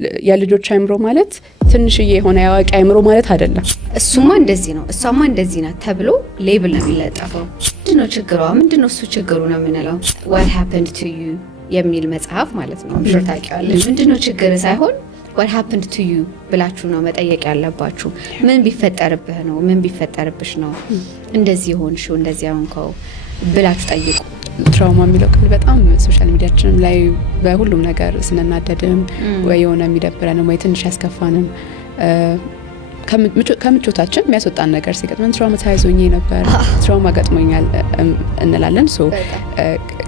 የልጆች አይምሮ ማለት ትንሽዬ የሆነ ያዋቂ አይምሮ ማለት አይደለም። እሱማ እንደዚህ ነው እሷማ እንደዚህ ናት ተብሎ ሌብል ነው የሚለጠፈው። ምንድነው ችግሯ? ምንድነው እሱ ችግሩ ነው የምንለው። what happened to you የሚል መጽሐፍ ማለት ነው። ምሽር ታውቂዋለሽ። ምንድነው ችግር ሳይሆን what happened to you ብላችሁ ነው መጠየቅ ያለባችሁ። ምን ቢፈጠርብህ ነው? ምን ቢፈጠርብሽ ነው እንደዚህ ሆንሽው እንደዚህ ሆንከው ብላችሁ ጠይቁ። ትራውማ የሚለው ቃል በጣም ሶሻል ሚዲያችንም ላይ በሁሉም ነገር ስንናደድም ወይ የሆነ የሚደብረንም ወይ ትንሽ ያስከፋንም ከምቾታችን የሚያስወጣን ነገር ሲገጥመን ትራውማታይዝ ሆኜ ነበር፣ ትራውማ ገጥሞኛል እንላለን። ሶ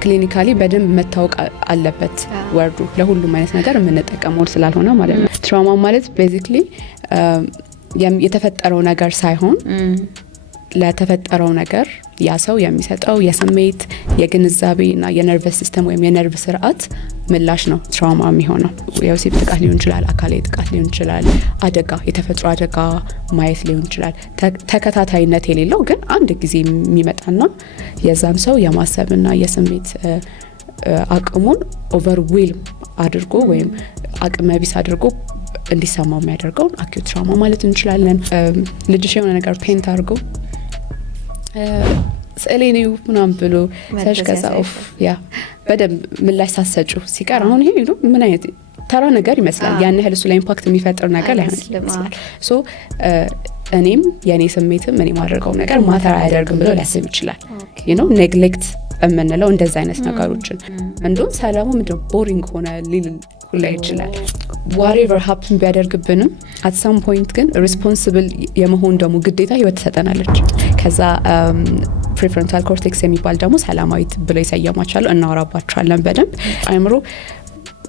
ክሊኒካሊ በደንብ መታወቅ አለበት ወርዱ ለሁሉም አይነት ነገር የምንጠቀመው ስላልሆነ ማለት ነው። ትራውማ ማለት ቤዚክሊ የተፈጠረው ነገር ሳይሆን ለተፈጠረው ነገር ያ ሰው የሚሰጠው የስሜት የግንዛቤ እና የነርቨስ ሲስተም ወይም የነርቭ ስርዓት ምላሽ ነው ትራውማ የሚሆነው። የወሲብ ጥቃት ሊሆን ይችላል፣ አካላዊ ጥቃት ሊሆን ይችላል፣ አደጋ የተፈጥሮ አደጋ ማየት ሊሆን ይችላል። ተከታታይነት የሌለው ግን አንድ ጊዜ የሚመጣና የዛን ሰው የማሰብና የስሜት አቅሙን ኦቨርዌልም አድርጎ ወይም አቅመ ቢስ አድርጎ እንዲሰማው የሚያደርገውን አኪዩት ትራውማ ማለት እንችላለን። ልጅሽ የሆነ ነገር ፔንት አድርጎ ስዕሌኔው ምናምን ብሎ ሰሽ ከዛ ኦፍ ያ በደንብ ምላሽ ሳሰጩ ሲቀር አሁን ይሄ ምን አይነት ተራ ነገር ይመስላል። ያን ያህል እሱ ላይ ኢምፓክት የሚፈጥር ነገር ላይሆን ይችላል። ሶ እኔም የኔ ስሜትም እኔ ማድረገው ነገር ማተር አያደርግም ብሎ ሊያስብ ይችላል። ኔግሌክት የምንለው እንደዛ አይነት ነገሮችን እንዲሁም ሰላሙ ምንድነው ቦሪንግ ሆነ ሊል ሁላ ይችላል። ዋሬቨር ሀፕን ቢያደርግብንም አት ሳም ፖይንት ግን ሪስፖንስብል የመሆን ደግሞ ግዴታ ህይወት ትሰጠናለች። ከዛ ፕሪፍሮንታል ኮርቴክስ የሚባል ደግሞ ሰላማዊት ብለው ይሰየማቸዋል። እናወራባቸዋለን በደንብ። አይምሮ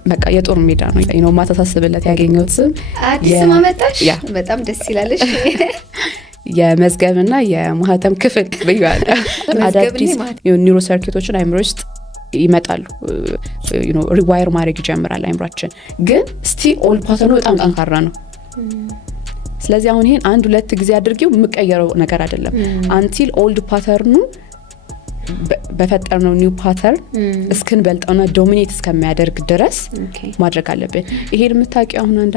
በቃ የጦር ሜዳ ነው። ማታሳስብለት ያገኘሁት ስም አዲስ ስም አመጣሽ። በጣም ደስ ይላለሽ። የመዝገብና የማህተም ክፍል ብያለሁ። አዳዲስ ኒውሮ ሰርኪቶችን አይምሮ ውስጥ ይመጣሉ። ሪዋየር ማድረግ ይጀምራል አይምሯችን። ግን ስቲል ኦልድ ፓተርኑ በጣም ጠንካራ ነው። ስለዚህ አሁን ይሄን አንድ ሁለት ጊዜ አድርጌው የምቀየረው ነገር አይደለም። አንቲል ኦልድ ፓተርኑ በፈጠርነው ኒው ፓተርን እስክንበልጠውና ዶሚኔት እስከሚያደርግ ድረስ ማድረግ አለብን። ይሄን የምታውቂው አሁን አንዳንድ